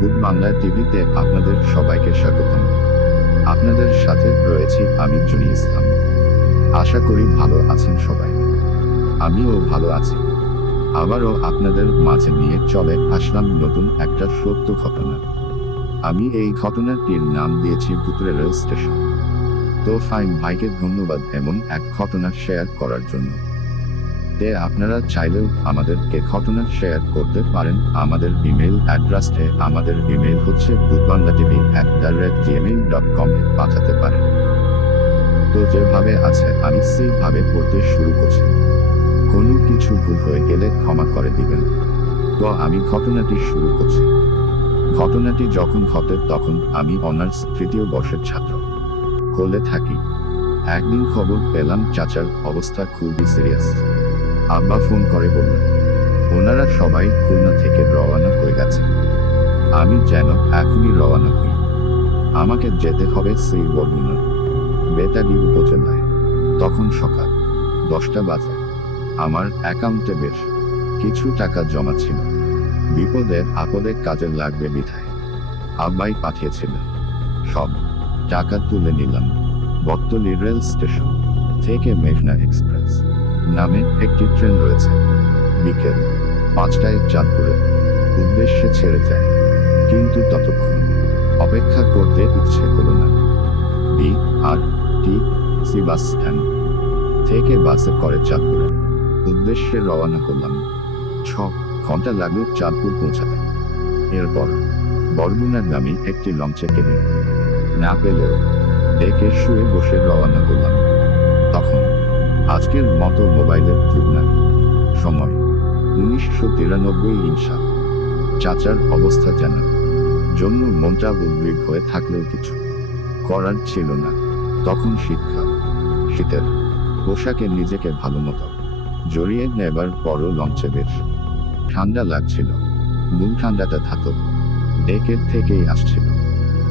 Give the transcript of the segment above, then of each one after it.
Good Bangla টিভিতে আপনাদের সবাইকে স্বাগতম। আপনাদের সাথে রয়েছি আমি জুনি ইসলাম। আশা করি ভালো আছেন সবাই। আমিও ভালো আছি। আবারও আপনাদের মাঝে নিয়ে চলে আসলাম নতুন একটা সত্য ঘটনা। আমি এই ঘটনাটির নাম দিয়েছি পুতুরে রেল স্টেশন। তো ফাইন, ভাইকে ধন্যবাদ এমন এক ঘটনা শেয়ার করার জন্য। তে আপনারা চাইলেও আমাদেরকে ঘটনা শেয়ার করতে পারেন। আমাদের ইমেল অ্যাড্রেসে আমাদের ইমেল হচ্ছে বুধবাংলা TV at the rate gmail dot কমে পাঠাতে পারেন। তো যেভাবে আছে, আমি সেইভাবে পড়তে শুরু করছি। কোনো কিছু ভুল হয়ে গেলে ক্ষমা করে দিবেন। তো আমি ঘটনাটি শুরু করছি। ঘটনাটি যখন ঘটে, তখন আমি অনার্স তৃতীয় বর্ষের ছাত্র। হলে থাকি, একদিন খবর পেলাম, চাচার অবস্থা খুবই সিরিয়াস আব্বা ফোন করে বললেন ওনারা সবাই খুলনা থেকে রওনা হয়ে গেছে। আমি যেন এখনই রওনা হই। আমাকে যেতে হবে সেই বরগুনা। বেতাগি উপজেলায়। তখন সকাল দশটা বাজে। আমার অ্যাকাউন্টে বেশ কিছু টাকা জমা ছিল। বিপদে আপদে কাজে লাগবে বিধায় আব্বাই পাঠিয়েছিলেন। সব টাকা তুলে নিলাম। বত্তলি রেল স্টেশন থেকে মেঘনা এক্সপ্রেস। নামে একটি ট্রেন রয়েছে। বিকেল পাঁচটায় চাঁদপুরে। উদ্দেশ্যে ছেড়ে যায়। কিন্তু ততক্ষণ অপেক্ষা করতে ইচ্ছে হলো না। B R T C bus stand থেকে বাসে করে চাঁদপুরে। উদ্দেশ্যে রওনা হলাম। ছ ঘণ্টা লাগল চাঁদপুর পৌঁছাতে। এরপর বরগুনার বরগুনাগামী একটি লঞ্চে কেবিন না পেলেও ডেকে শুয়ে বসে রওনা তখন আজকের মতো মোবাইলের যুগ না। সময়, উনিশশো তিরানব্বই ইনসা চাচার অবস্থা জানা জন্য মনটা উদ্গ্রীব হয়ে থাকলেও কিছু করার ছিল না। তখন শীতকাল শীতের পোশাকে নিজেকে ভালো মতো জড়িয়ে নেবার পরও লঞ্চে বেশ ঠান্ডা লাগছিল। মূল ঠান্ডাটা থাকত ডেকের থেকেই আসছিল।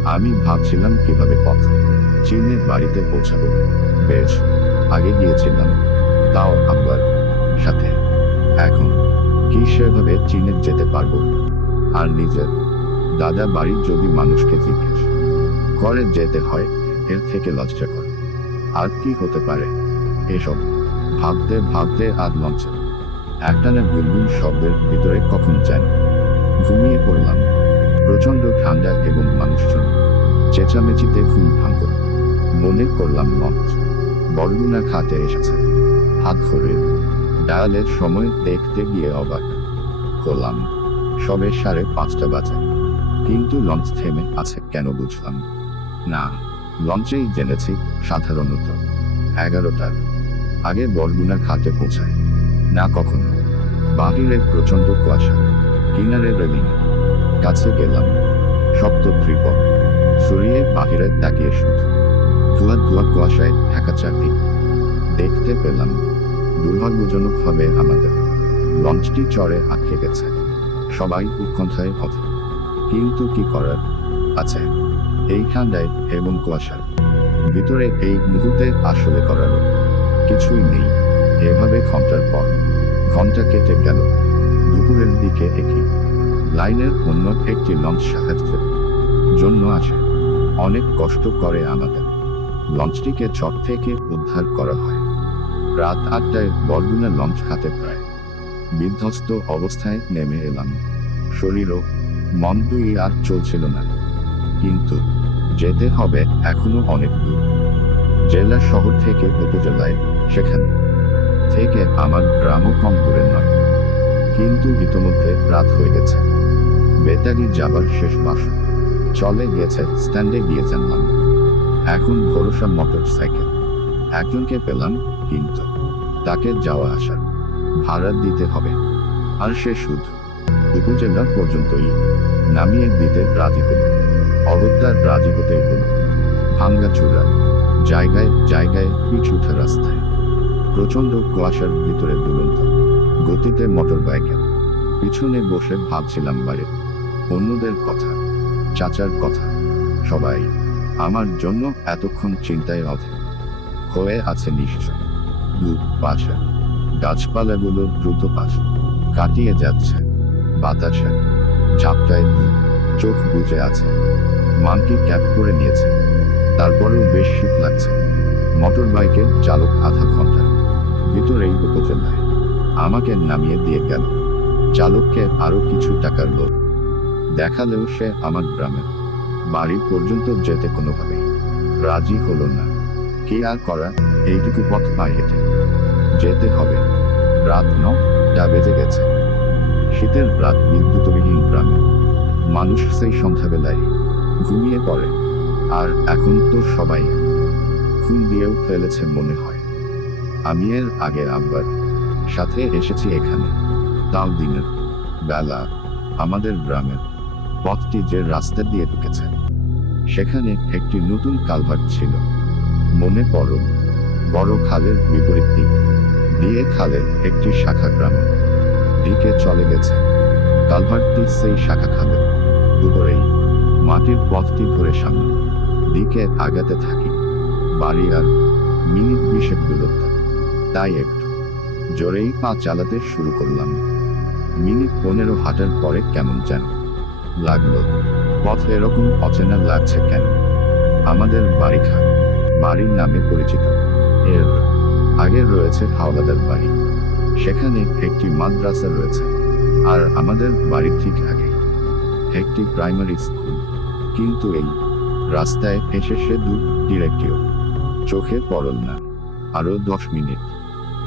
আমি ভাবছিলাম কীভাবে পথ চিনে বাড়িতে পৌঁছাবো। বেশ আগে গিয়েছিলাম, তাও আব্বার সাথে। এখন কি সেভাবে চীনে যেতে পারব? আর নিজের দাদা বাড়ি যদি মানুষকে জিজ্ঞেস করে যেতে হয়, এর থেকে লজ্জা করে। আর কি হতে পারে? এসব ভাবতে ভাবতে আর লঞ্চে একটানা গুনগুন শব্দের ভিতরে কখন যেন ঘুমিয়ে পড়লাম। প্রচণ্ড ঠান্ডা এবং মানুষজন চেঁচামেচিতে ঘুম ভাঙল। মনে করলাম লঞ্চ বরগুনা খাতে এসেছে। হাত ধরে ডায়ালের সময় দেখতে গিয়ে অবাক হলাম। সবে সাড়ে পাঁচটা বাজে। কিন্তু লঞ্চ থেমে আছে কেন বুঝলাম না। লঞ্চেই জেনেছি সাধারণত এগারোটার আগে বরগুনা খাতে পৌঁছায়। না কখনো। বাহিরে প্রচণ্ড কুয়াশা, কিনারে রেলিং। কাছে গেলাম সপ্ত ত্রিপদ সরিয়ে বাহিরে তাকিয়ে শুধু ধোয়া ধোয়া কুয়াশায় ঢাকা চারদিক দেখতে পেলাম দুর্ভাগ্যজনক হবে আমাদের। লঞ্চটি চড়ে আটকে গেছে। সবাই উৎকণ্ঠায় পথে। কিন্তু কি করার? আছে। এই ঠান্ডায় এবং কুয়াশার ভিতরে এই মুহূর্তে আসলে করার কিছুই নেই। এভাবে ঘণ্টার পর ঘণ্টা কেটে গেল। দুপুরের দিকে একই। লাইনের অন্য একটি লঞ্চ সাহায্যের জন্য আসে। অনেক কষ্ট করে আমাদের। লঞ্চটিকে চট থেকে উদ্ধার করা হয়। রাত আটটায় বরগুনা লঞ্চ হাতে প্রায় বিধ্বস্ত অবস্থায় নেমে এলাম। শরীরও মন দুই আর চলছিল না। কিন্তু যেতে হবে এখনও অনেক দূর। জেলা শহর থেকে উপজেলায়, সেখান থেকে আমার গ্রামও কম দূরে নয়। কিন্তু ইতোমধ্যে রাত হয়ে গেছে। বেতারি যাবার শেষ বাস। চলে গেছে স্ট্যান্ডে গিয়ে জানলাম। এখন ভরসা মোটর সাইকেল একজনকে পেলাম কিন্তু তাকে যাওয়া আসার। ভাড়া দিতে হবে। আর সে শুধু উপজেলা পর্যন্তই নামিয়ে দিতে রাজি হলো। অগত্যার রাজি হতেই হলো। ভাঙ্গা চূড়া জায়গায় জায়গায় পিছুঠা রাস্তায়। প্রচণ্ড কুয়াশার ভিতরে দুরন্ত। গতিতে মোটর বাইকে পিছনে বসে ভাবছিলাম বাইরে অন্যদের কথা, চাচার কথা, সবাই। আমার জন্য এতক্ষণ চিন্তায় অধীর। হয়ে আছে নিশ্চয়। দু পাশে গাছপালাগুলো দ্রুত পাশ। কাটিয়ে যাচ্ছে। বাতাসে। ঝাপটায় দু চোখ বুজে আছে। মানকি ক্যাপ করে নিয়েছে। তারপরেও বেশ শীত লাগছে। মোটর বাইকের চালক আধা ঘণ্টা। ভিতরেই উপজেলায়। আমাকে নামিয়ে দিয়ে গেল। চালককে আরও কিছু টাকার লোভ। দেখালেও সে আমার গ্রামের। বাড়ি পর্যন্ত যেতে কোনোভাবেই রাজি হলো না। কি আর করা এইটুকু পথ হেঁটে যেতে হবে। রাত নটা বেজে গেছে। শীতের রাত বিদ্যুৎবিহীন গ্রামে। মানুষ সেই সন্ধ্যাবেলায় ঘুমিয়ে পড়ে। আর এখন তো সবাই খুন দিয়েও ফেলেছে মনে হয়। আমি এর আগে আব্বার সাথে এসেছি এখানে। তাও দিনের বেলা আমাদের গ্রামের পথটি যে রাস্তা দিয়ে ঢুকেছে সেখানে একটি নতুন কালভার্ট ছিল। মনে পড়ো, বড় খালের বিপরীত দিক দিয়ে খালের একটি শাখা গ্রামে দিকে চলে গেছে। কালভার্টটি সেই শাখা খালের উপরেই মাটির পথটি ধরে সামনে দিকে আগাতে থাকি। বাড়ি আর মিনিট বিশেক দূরত্ব, তাই একটু জোরেই পা চালাতে শুরু করলাম। মিনিট পনেরো হাঁটার পরে কেমন যেন লাগল। পথ এরকম অচেনা লাগছে কেন? আমাদের বাড়ি খা বাড়ির নামে পরিচিত। এর আগে রয়েছে হাওলাদার বাড়ি। সেখানে একটি মাদ্রাসা রয়েছে। আর আমাদের বাড়ির ঠিক আগে। একটি প্রাইমারি স্কুল। কিন্তু এই রাস্তায় এসে সে দু ডিরেক্টিও চোখে পড়ল না। আরও দশ মিনিট।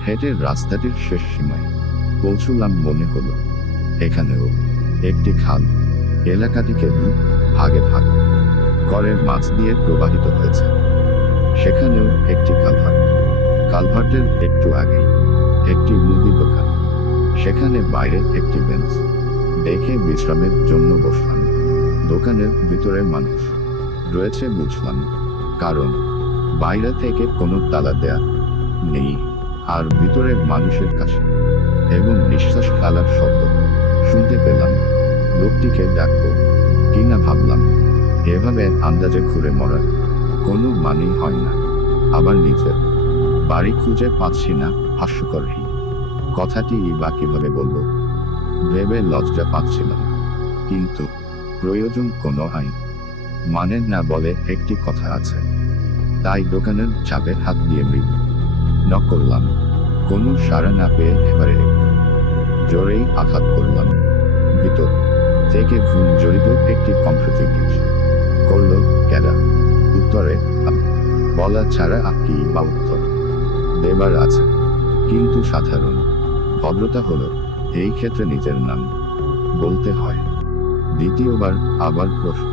হেঁটে রাস্তাটির শেষ সীমায় পৌঁছলাম মনে হলো। এখানেও একটি খাল। এলাকাটিকে দু ভাগে ভাগ। করে মাছ দিয়ে প্রবাহিত হয়েছে। সেখানেও একটি কালভার্ট। কালভার্টের একটু আগে একটি মুদি দোকান। সেখানে বাইরে একটি বেঞ্চ। দেখে বিশ্রামের জন্য বসলাম। দোকানের ভিতরে মানুষ। রয়েছে বুঝলাম, কারণ বাইরে থেকে কোনো তালা দেয়া নেই, আর ভিতরে মানুষের কাছে। এবং নিঃশ্বাস ফেলার শব্দ শুনতে পেলাম। লোকটিকে ডাকবো। কিনা ভাবলাম। এভাবে আন্দাজে ঘুরে মরা কোনো মানেই হয় না। আবার নিজের বাড়ি খুঁজে পাচ্ছি না, হাস্যকর এই কথাটি বা কীভাবে বলব? ভেবে লজ্জা পাচ্ছিলাম। কিন্তু প্রয়োজন কোনো আইন মানে না বলে একটি কথা আছে। তাই দোকানের চাপে হাত দিয়ে মৃদু নক করলাম। কোনো সাড়া না পেয়ে এবারে জোরেই আঘাত করলাম। ভিতর থেকে ঘুম জড়িত একটি কণ্ঠ জিজ্ঞেস করল কেডা উত্তরে, বলা ছাড়া কি বা উত্তর? দেবার আছে, কিন্তু সাধারণ। ভদ্রতা হলো, এই ক্ষেত্রে নিজের নাম বলতে হয়। দ্বিতীয়বার, আবার প্রশ্ন।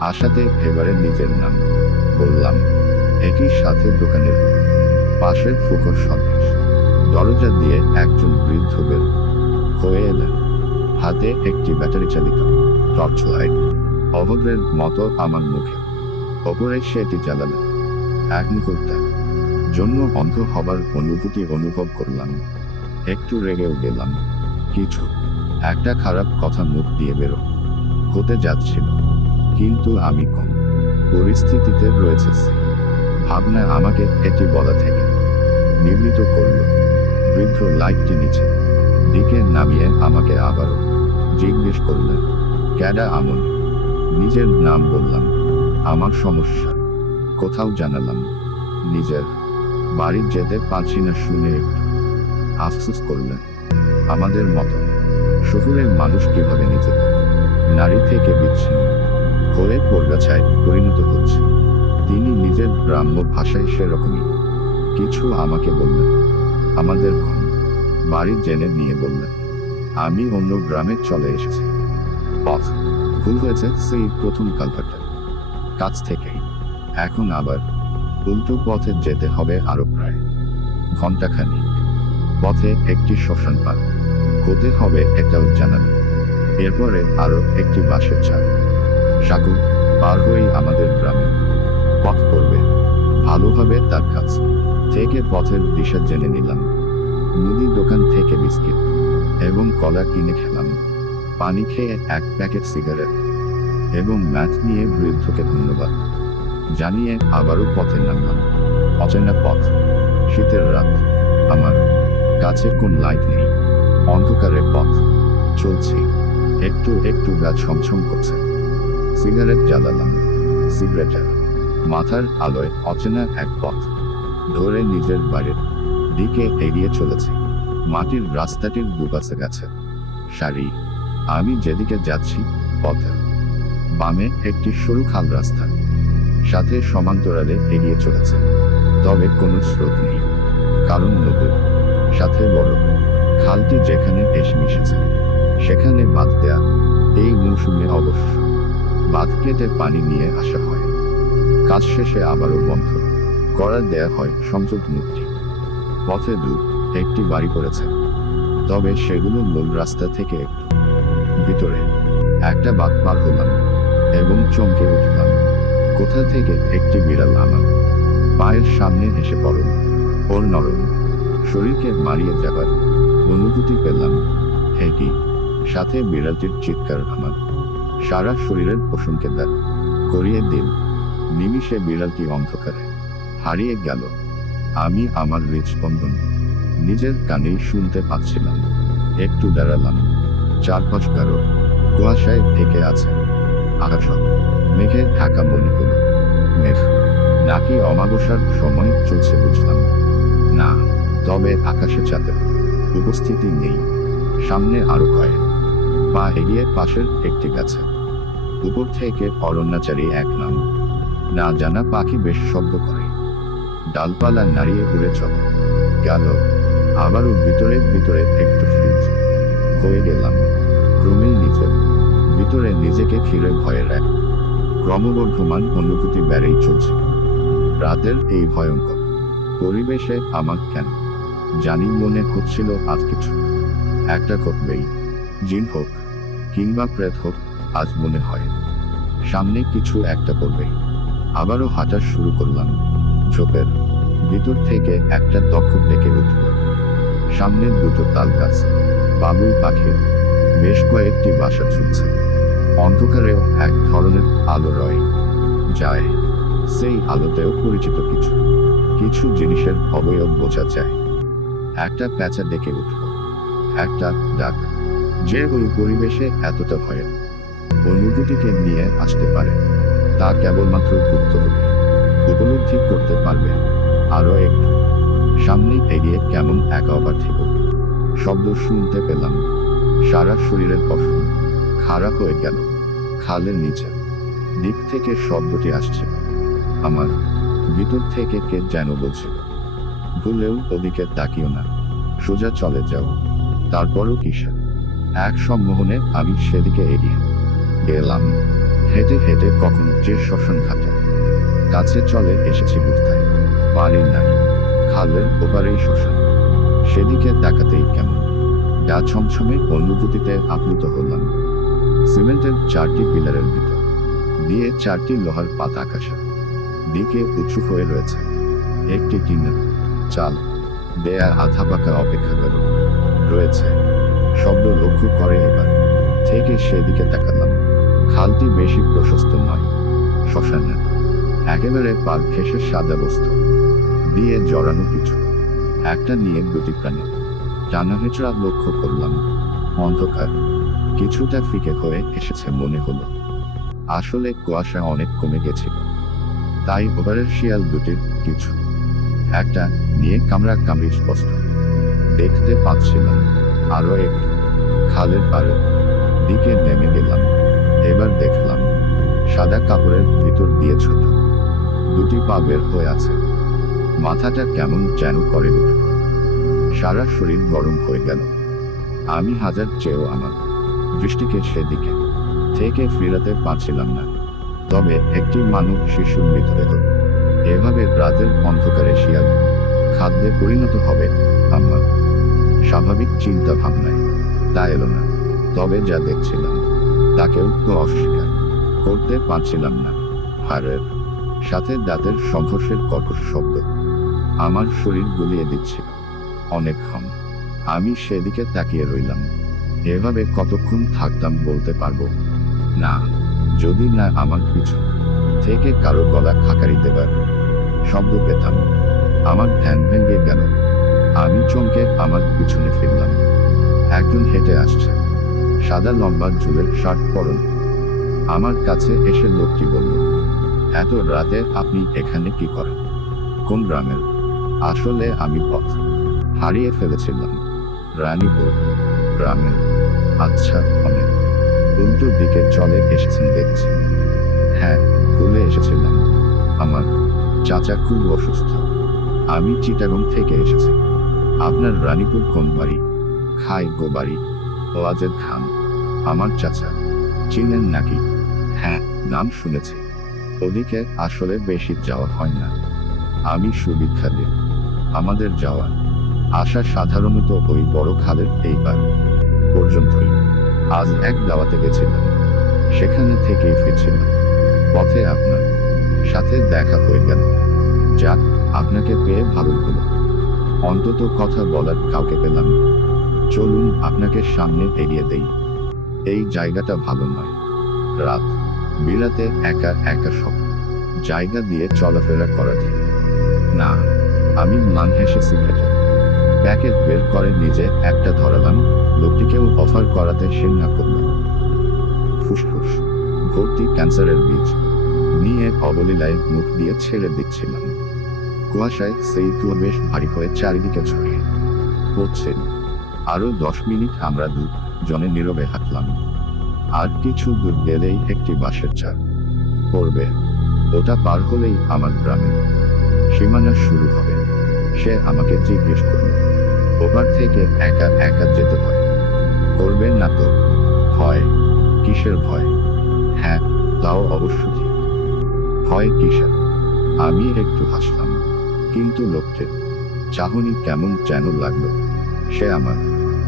আশাতে এবারে নিজের নাম বললাম। একই সাথে দোকানের পাশের ফুকর সন্দেশ দরজা দিয়ে একজন বৃদ্ধ বের হয়ে এলেন। হাতে একটি ব্যাটারি চালিত। টর্চ লাইট অভদ্রের মতো আমার মুখে। ওপরে সেটি জ্বালালেন এক মুহূর্তে। জন্য অন্ধ হবার অনুভূতি অনুভব করলাম। একটু রেগেও গেলাম। কিছু। একটা খারাপ কথা মুখ দিয়ে বেরো। হতে যাচ্ছিল। কিন্তু আমি কম। পরিস্থিতিতে রয়েছে ভাবনা আমাকে এটি বলা থেকে নিবৃত করল। বৃদ্ধ লাইটটি নিচে। দিকে নামিয়ে আমাকে আবারও জিজ্ঞেস করলেন ক্যাডা আমন নিজের নাম বললাম, আমার সমস্যা। কোথাও জানালাম, নিজের বাড়ির যেতে পারছি না শুনে একটু আফসোস করলেন আমাদের মতো শহুরের মানুষ কীভাবে নিজেদের নারী থেকে বিচ্ছিন্ন হয়ে পর্গাছায় পরিণত হচ্ছে? তিনি নিজের গ্রাম্য ভাষায় সেরকমই। কিছু আমাকে বললেন, আমাদের ঘন বাড়ি জেনে নিয়ে বললেন। আমি অন্য গ্রামে চলে এসেছি। পথ ভুল হয়েছে সেই প্রথম কালভার্টের কাছ থেকে। এখন আবার উল্টো পথে যেতে হবে আরও প্রায়। ঘন্টাখানিক পথে একটি শ্মশান পার। হতে হবে এটাও জানালেন এরপরে আরও একটি বাসের ছাদ। সাকু, পার হয়েই আমাদের গ্রামে। পথ পড়বে ভালোভাবে তার কাছ থেকে পথের দিশা জেনে নিলাম। মুদি দোকান থেকে বিস্কিট। এবং কলা কিনে খেলাম। পানি খেয়ে এক প্যাকেট সিগারেট এবং ম্যাচ নিয়ে বৃদ্ধকে ধন্যবাদ। জানিয়ে আবারও পথে নামলাম। অচেনা পথ, শীতের রাত। আমার কাছে কোন লাইট নেই। অন্ধকারে পথ চলছি। একটু একটু গা ছমছম করছে। সিগারেট জ্বালালাম। সিগারেটের মাথার আলোয় অচেনা এক পথ ধরে নিজের বাড়ির দিকে এগিয়ে চলেছে। মাটির রাস্তাটির দুপাশে গেছে। সারি আমি যেদিকে যাচ্ছি পথের বামে একটি সরু খাল রাস্তা। সাথে সমান্তরালে এগিয়ে চলেছে। তবে কোনো স্রোত নেই। কারণ নদীর সাথে বড়। খালটি যেখানে এসে মিশেছে। সেখানে বাঁধ দেয়া। এই মৌসুমে অবশ্য। বাঁধ কেটে পানি নিয়ে আসা হয়। কাজ শেষে আবারও বন্ধ। করা দেয়া হয় সংযোগ মুক্তি। পথে দু একটি বাড়ি পড়েছে। তবে সেগুলো মূল রাস্তা থেকে একটু ভিতরে একটা বাঘ পার হলাম এবং চমকে উঠলাম। কোথা থেকে একটি বিড়াল আমার পায়ের সামনে এসে পড়ল, ওর নরম শরীরকে মারিয়ে যাবার অনুভূতি পেলাম। হে কি? সাথে বিড়ালটির চিৎকার আমার সারা শরীরের পশমকে দাঁড় করিয়ে দিল নিমিষে বিড়ালটি অন্ধকারে হারিয়ে গেল। আমি আমার হৃদস্পন্দন নিজের কানেই শুনতে পাচ্ছিলাম। একটু দাঁড়ালাম। চারপাশ কারও কুয়াশায় ঢেকে আছে। আকাশ মেঘে ঢাকা মনে হলো। মেঘ নাকি অমাবস্যার সময় চলছে বুঝলাম। না, তবে আকাশে চাঁদের উপস্থিতি নেই। সামনে আরও কয়েক পা এগিয়ে পাশের একটি গাছে। উপর থেকে অরণ্যাচারী এক নাম। না জানা পাখি বেশ শব্দ করে। ডালপালা নাড়িয়ে উড়ে চলে। গেল আবারও ভিতরে ভিতরে একটু ফ্রিজ হয়ে গেলাম। ক্রমেই নিজের ভিতরে নিজেকে ঘিরে ভয়ের এক ক্রমবর্ধমান অনুভূতি বেড়েই চলছে। রাতের এই ভয়ঙ্কর পরিবেশে আমার কেন? জানি মনে হচ্ছিল আজ কিছু। একটা ঘটবেই জিন হোক, কিংবা প্রেত হোক, আজ মনে হয়। সামনে কিছু একটা পড়বেই আবারও হাঁটা শুরু করলাম। ঝোপের ভিতর থেকে একটা তক্ষক ডেকে উঠল। সামনে দুটো তাল গাছ, বাবুই পাখির, বেশ কয়েকটি বাসা ছুটছে অন্ধকারেও এক ধরনের আলো রয় যায়। সেই আলোতেও পরিচিত কিছু কিছু জিনিসের অবয়ব বোঝা যায়। একটা প্যাঁচা ডেকে উঠল, একটা ডাক, যে ওই পরিবেশে এতটা ভয়ের অনুভূতিকে নিয়ে আসতে পারে, তা কেবলমাত্র গুপ্ত হলে উপলব্ধি করতে পারবে, আরও একটু। সামনে এগিয়ে কেমন একা অপার্থিব শব্দ শুনতে পেলাম। সারা শরীরের পশম খারাপ হয়ে গেল খালের নিচে। দিক থেকে শব্দটি আসছে। আমার ভিতর থেকে কে যেন বলছিল ভুলেও ওদিকে তাকিও না। সোজা চলে যাও। তারপরও কিসের এক সম্মোহনে আমি সেদিকে এগিয়ে গেলাম। হেঁটে হেঁটে কখন যে শ্মশান ঘাটে কাছে চলে এসেছি বুঝতায় পারি নাই। খালের ওপারেই শ্মশান। সেদিকে তাকাতেই কেমন। গা ছমছমে অনুভূতিতে আপ্লুত হলাম। সিমেন্টের চারটি পিলারের ভিতর দিয়ে চারটি লোহার পাত আকাশা। দিকে উঁচু হয়ে রয়েছে একটি টিনের চাল। দেয়া আধা পাকা অপেক্ষা রয়েছে। শব্দ লক্ষ্য করে এবার। থেকে সেদিকে তাকালাম। খালটি বেশি প্রশস্ত নয়। শ্মশানের। একেবারে পার ঘেসে সাদা বস্তু দিয়ে জড়ানো কিছু। একটা নিয়ে দুটি প্রাণী। টানা হেঁচড়া লক্ষ্য করলাম। অন্ধকার। কিছুটা ফিকে হয়ে এসেছে মনে হলো। আসলে কুয়াশা অনেক কমে গেছিল। তাই ওপারের শিয়াল দুটির কিছু। একটা নিয়ে কামড়া কামড়ি স্পষ্ট। দেখতে পাচ্ছিলাম আরও একটু খালের পাড়ের দিকে নেমে গেলাম। এবার দেখলাম সাদা কাপড়ের ভিতর দিয়ে ছোট। দুটি পা বের হয়ে আছে। মাথাটা কেমন যেন করে উঠল। সারা শরীর গরম হয়ে গেল। আমি হাজার চেয়েও আমার দৃষ্টিকে সেদিকে থেকে ফেরাতে পারছিলাম না। তবে একটি মানব শিশুর মৃতদেহ এভাবে রাতের অন্ধকারে শিয়াল খাদ্যে পরিণত হবে আমার স্বাভাবিক চিন্তা ভাবনায় তা এলো না। তবে যা দেখছিলাম, তাকেও তো অস্বীকার করতে পারছিলাম না। হাড়ের সাথে দাঁতের সংঘর্ষের কঠোর শব্দ আমার শরীর গুলিয়ে দিচ্ছিল। অনেকক্ষণ আমি সেদিকে তাকিয়ে রইলাম। এভাবে কতক্ষণ থাকতাম বলতে পারব? না, যদি না আমার পিছু থেকে কারও গলা খাকারি দেবার শব্দ পেতাম। আমার ধ্যান ভেঙে গেল। আমি চমকে আমার পিছনে ফিরলাম। একজন হেঁটে আসছে। সাদা লম্বা চুলের শার্ট পরন। আমার কাছে এসে লোকটি বলল, এত রাতে আপনি এখানে কি করেন? কোন গ্রামের? আসলে আমি পথ হারিয়ে ফেলেছিলাম। রানীপুর গ্রামের আচ্ছা অনেক। উল্টো দিকে চলে এসেছেন দেখছি। হ্যাঁ ভুলে এসেছিলাম। আমার চাচা খুব অসুস্থ। আমি চিটাগং থেকে এসেছি। আপনার রানীপুর কোন বাড়ি? খাই গো বাড়ি। ওয়াজেদ খান, আমার চাচা। চিনেন নাকি? হ্যাঁ নাম শুনেছি। ওদিকে আসলে বেশি যাওয়া হয় না। আমি সুবিখ্যাত। আমাদের যাওয়া। আসা সাধারণত ওই বড় খালের এইবার পর্যন্তই। আজ এক দাওয়াতে গেছিলাম। সেখানে থেকেই ফিরছিলাম। পথে আপনার সাথে দেখা হয়ে গেল। যাক, আপনাকে পেয়ে ভালো হলো। অন্তত কথা বলার কাউকে পেলাম চলুন আপনাকে সামনে এগিয়ে দেই। এই জায়গাটা ভালো নয়। রাত। বিলাতে একা একা সব। জায়গা দিয়ে চলাফেরা করা ঠিক। না। আমি মান হেসে সিগারেট প্যাকেট বের করে নিজে একটা ধরালাম, লোকটিকেও অফার করাতে সে না করল। ফুসফুস, ভর্তি ক্যান্সারের বীজ। নিয়ে অবলীলায় মুখ দিয়ে ছেড়ে দিচ্ছিলাম। কুয়াশায় সেই তুলো বেশ ভারী হয়ে চারিদিকে ছড়িয়ে। পড়ছিল আরও দশ মিনিট আমরা দু জনে নীরবে হাঁটলাম। আর কিছু দূর গেলেই একটি বাঁশের চার পড়বে। ওটা পার হলেই আমার গ্রামে। সীমানা শুরু হবে। সে আমাকে জিজ্ঞেস করল ওপার থেকে একা একা যেতে হয়? করবে না তো, ভয়, কিসের ভয়? হ্যাঁ তাও অবশ্য ঠিক। ভয় কিসের? আমি একটু হাসলাম, কিন্তু লোকটির চাহনি কেমন যেন লাগল, সে আমার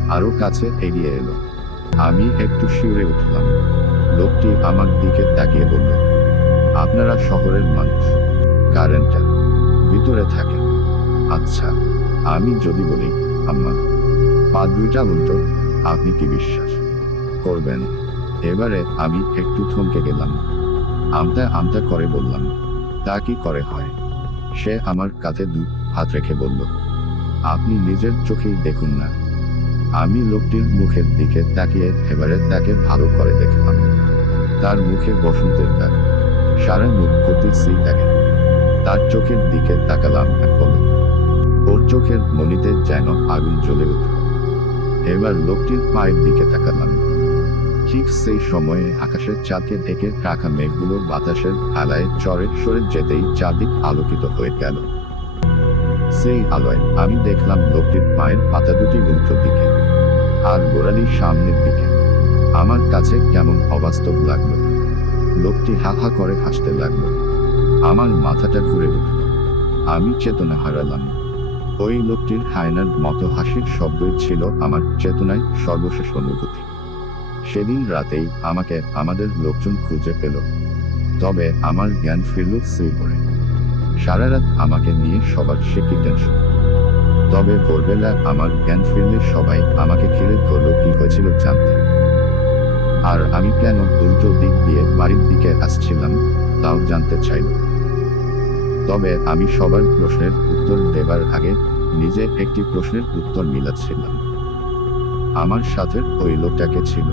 আরও কাছে এগিয়ে এলো। আমি একটু শিউরে উঠলাম, লোকটি আমার দিকে তাকিয়ে বলল, আপনারা শহরের মানুষ, কারেন্টটা ভিতরে থাকেন আচ্ছা আমি যদি বলি, আম্মা, পা দুইটা উল্টো আপনি কি বিশ্বাস করবেন? এবারে আমি একটু থমকে গেলাম। আমতা আমতা করে বললাম, তা কি করে হয়? সে আমার কাঁধে দু হাত রেখে বলল, আপনি নিজের চোখেই দেখুন না। আমি লোকটির মুখের দিকে তাকিয়ে এবারে তাকে ভালো করে দেখলাম। তার মুখে বসন্তের দাগ, সারা মুখ সেই দাগে তার চোখের দিকে তাকালাম এক বলে ওর চোখের মনিতে যেন আগুন জ্বলে উঠল। এবার লোকটির পায়ের দিকে তাকালাম। ঠিক সেই সময়ে আকাশের চাঁদকে ঢেকে রাখা মেঘগুলো বাতাসের আলায় চরে সরে যেতেই চারদিক আলোকিত হয়ে গেল। সেই আলোয় আমি দেখলাম লোকটির পায়ের পাতা দুটি উল্টো দিকে আর গোড়ালি সামনের দিকে। আমার কাছে কেমন অবাস্তব লাগল। লোকটি হা হা করে হাসতে লাগল। আমার মাথাটা ঘুরে উঠল। আমি চেতনা হারালাম। ওই লোকটির হায়নার মতো হাসির শব্দই ছিল আমার চেতনায় সর্বশেষ অনুভূতি। সেদিন রাতেই আমাকে আমাদের লোকজন খুঁজে পেল। তবে আমার জ্ঞান ফিরল সেই করে সারা রাত আমাকে নিয়ে সবার সে কি টেনশন। তবে ভোরবেলা আমার জ্ঞান ফিরলে সবাই আমাকে ঘিরে ধরল কি হয়েছিল জানতে। আর আমি কেন উল্টো দিক দিয়ে বাড়ির দিকে আসছিলাম, তাও জানতে চাইল তবে আমি সবার প্রশ্নের উত্তর দেবার আগে নিজে একটি প্রশ্নের উত্তর মিলাচ্ছিলাম। আমার সাথে ওই লোকটাকে ছিল।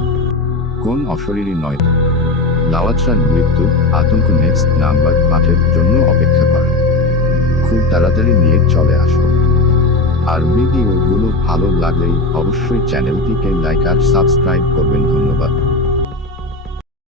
কোন অশরীরী নয় লাওয়াচার মৃত্যু আতঙ্ক নেক্সট নাম্বার পাঠের জন্য অপেক্ষা করেন খুব তাড়াতাড়ি নিয়ে চলে আসব আর ভিডিওগুলো ভালো লাগলেই অবশ্যই চ্যানেলটিকে লাইক আর সাবস্ক্রাইব করবেন ধন্যবাদ।